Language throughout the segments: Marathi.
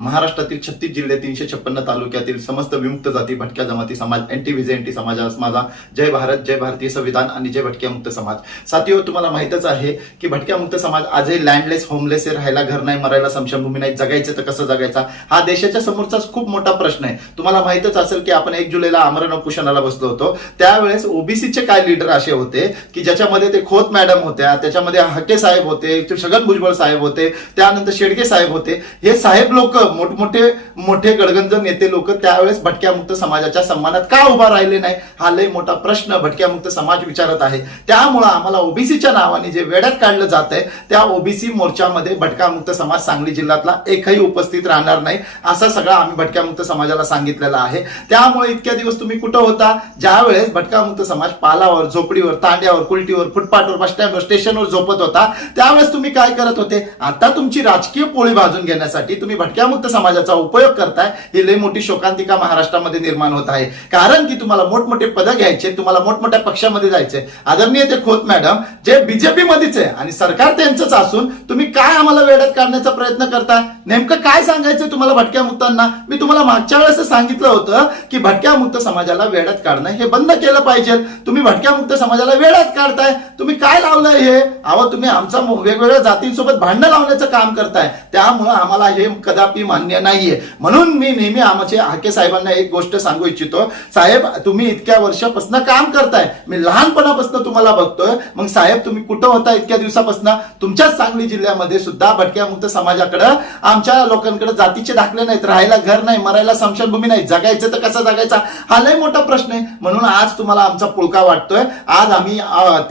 महाराष्ट्रातील छत्तीस जिल्हे तीनशे छप्पन्न तालुक्यातील समस्त विमुक्त जाती भटक्या जमाती समाज एनटी व्हिजे एनटी समाजास माझा. जय भारत जय भारतीय संविधान आणि जय भटक्या मुक्त समाज. साथीवर तुम्हाला माहितच आहे की भटक्या मुक्त समाज आजही लँडलेस होमलेस आहे राहायला घर नाही मरायला समशमभूमी नाही जगायचं तर कसं जगायचा? हा देशाच्या समोरचा खूप मोठा प्रश्न आहे. तुम्हाला माहितच असेल की आपण एक जुलैला आमरण उपोषणाला बसलो होतो. त्यावेळेस ओबीसीचे काय लीडर असे होते की ज्याच्यामध्ये ते खोत मॅडम होत्या त्याच्यामध्ये हके साहेब होते ते छगन भुजबळ साहेब होते त्यानंतर शेडगे साहेब होते. हे साहेब लोक मोठमोठे मोठे गडगंज नेते लोक त्यावेळेस भटक्या मुक्त समाजाच्या सन्मानात का उभा राहिले नाही? हा लय मोठा प्रश्न भटक्या मुक्त समाज विचारत आहे. त्यामुळं आम्हाला ओबीसीच्या नावाने जे वेड्यात काढलं जात आहे त्या ओबीसी मोर्चामध्ये भटका मुक्त समाज सांगली जिल्ह्यातला एकही उपस्थित राहणार नाही असं सगळं आम्ही भटक्या मुक्त समाजाला सांगितलेलं आहे. त्यामुळे इतक्या दिवस तुम्ही कुठं होता? ज्यावेळेस भटका मुक्त समाज पालावर झोपडीवर तांड्यावर कुलटीवर फुटपाथवर बस स्टँडवर स्टेशनवर झोपत होता त्यावेळेस तुम्ही काय करत होते? आता तुमची राजकीय पोळी भाजून घेण्यासाठी तुम्ही भटक्या मुक्त समाजाचा उपयोग करताय ही लई मोठी शोकांतिका महाराष्ट्रामध्ये निर्माण होत आहे. कारण की तुम्हाला मोठमोठे पदं घ्यायचे तुम्हाला मोठमोठ्या पक्षामध्ये जायचे. आदरणीय ते खोत मॅडम जे बीजेपी मध्येच आहे आणि सरकार त्यांचंच असून तुम्ही काय आम्हाला वेड्यात काढण्याचा प्रयत्न करताय नेमकं काय सांगायचं तुम्हाला भटक्या मुक्तांना मी तुम्हाला मागच्या वेळेस सांगितलं होतं की भटक्या मुक्त समाजाला वेड्यात काढणं हे बंद केलं पाहिजे. तुम्ही भटक्या मुक्त समाजाला वेळात काढताय. तुम्ही काय लावलंय हे? अहो तुम्ही आमचा वेगवेगळ्या जातींसोबत भांडणं लावण्याचं काम करताय. त्यामुळं आम्हाला हे कदापि मान्य नाहीये. म्हणून मी नेहमी आमचे हाके साहेबांना एक गोष्ट सांगू इच्छितो. साहेब तुम्ही इतक्या वर्षापासून काम करताय. मी लहानपणापासून तुम्हाला बघतोय. मग साहेब तुम्ही कुठं होता इतक्या दिवसापासून? तुमच्याच सांगली जिल्ह्यामध्ये सुद्धा भटक्या मुक्त समाजाकडं आमच्या लोकांकडे जातीचे दाखले नाहीत. राहायला घर नाही मरायला समशनभूमी नाही. जगायचं तर कसं जगायचा? हा लय मोठा प्रश्न आहे. म्हणून आज तुम्हाला आमचा पुळका वाटतोय. आज आम्ही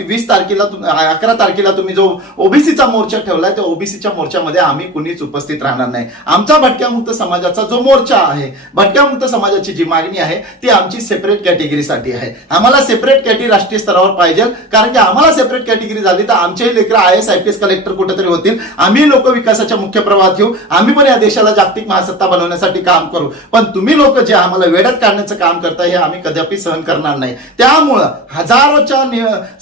वीस तारखेला अकरा तारखेला तुम्ही जो ओबीसीचा मोर्चा ठेवलाय त्या ओबीसीच्या मोर्चामध्ये आम्ही कुणीच उपस्थित राहणार नाही. आमचा भटक्या मुक्त समाजाचा जो मोर्चा आहे भटक्या मुक्त समाजाची जी मागणी आहे ती आमची सेपरेट कॅटेगरीसाठी आहे. आम्हाला सेपरेट कॅटेगरी राष्ट्रीय स्तरावर पाहिजे कारण की आम्हाला सेपरेट कॅटेगरी झाली तर आमचेही लेकर I S I P S collector कुठेतरी होतील. आम्ही लोक विकासाच्या मुख्य प्रवाहात येऊ आम्ही पण या देशाला जागतिक महासत्ता बनवण्यासाठी काम करू. पण तुम्ही लोक जे आम्हाला वेड्यात काढण्याचं काम करता हे आम्ही कदापि सहन करणार नाही. त्यामुळं हजारोच्या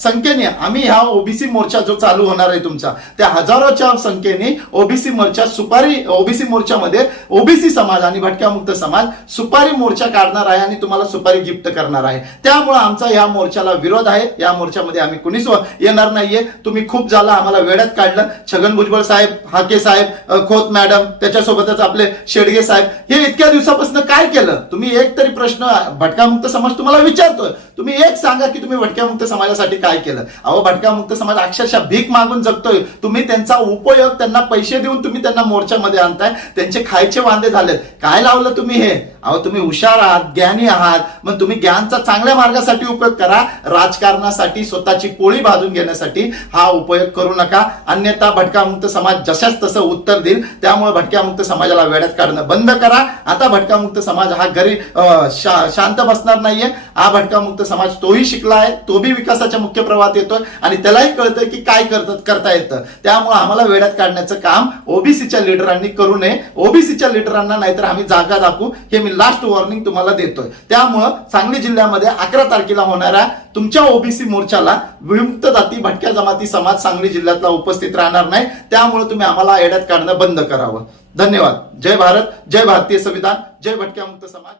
संख्येने आम्ही ह्या ओबीसी मोर्चा जो चालू होणार आहे तुमचा त्या हजारोच्या संख्येने ओबीसी मोर्चा सुपारी ओबीसी मोर्चामध्ये ओबीसी समाज आणि भटक्या मुक्त समाज सुपारी मोर्चा काढणार आहे आणि तुम्हाला सुपारी गिफ्ट करणार आहे. त्यामुळे आमचा या मोर्चाला विरोध आहे. या मोर्चामध्ये आम्ही कुणीच येणार नाहीये. तुम्ही खूप झाला आम्हाला वेळात काढलं. छगन भुजबळ साहेब हाके साहेब खोत मॅडम त्याच्यासोबतच आपले शेडगे साहेब हे इतक्या दिवसापासून काय केलं? तुम्ही एक तरी प्रश्न भटका मुक्त समाज तुम्हाला विचारतोय. तुम्ही एक सांगा की तुम्ही भटक्या मुक्त समाजासाठी काय केलं? अहो भटका मुक्त समाज अक्षरशः भीक मागून जगतोय. तुम्ही त्यांचा उपयोग त्यांना पैसे देऊन तुम्ही त्यांना मोर्चामध्ये आणताय. त्यांचे खायचे वांदे झालेत. काय लावलं तुम्ही हे? अहो तुम्ही हुशार आहात ज्ञानी आहात. मग तुम्ही ज्ञानचा चांगल्या मार्गासाठी उपयोग करा. राजकारणासाठी स्वतःची पोळी भाजून घेण्यासाठी हा उपयोग करू नका. अन्यथा भटकामुक्त समाज जशाच तसं उत्तर देईल. त्यामुळे भटक्या मुक्त समाजाला वेड्यात काढणं बंद करा. आता भटका मुक्त समाज हा घरी शा- शांत बसणार नाहीये. हा भटका मुक्त समाज तोही शिकला आहे तो बी विकासाच्या मुख्य प्रवाहात येतोय आणि त्यालाही कळतं की काय करतात करता येतं. त्यामुळे आम्हाला वेड्यात काढण्याचं काम ओबीसीच्या लिडरांनी करू नये. ओबीसीच्या लिडरांना नाहीतर आम्ही जागा दाखवू. हे मी लास्ट वॉर्निंग तुम्हाला देतोय. त्यामुळं सांगली जिल्ह्यामध्ये अकरा तारखेला होणाऱ्या तुमच्या ओबीसी मोर्चाला विमुक्त जाती भटक्या जमाती समाज सांगली जिल्ह्यातला उपस्थित राहणार नाही. त्यामुळे तुम्ही आम्हाला येड्यात काढणं बंद करावं. धन्यवाद. जय भारत. जय भारतीय संविधान. जय भटक्या मुक्त समाज.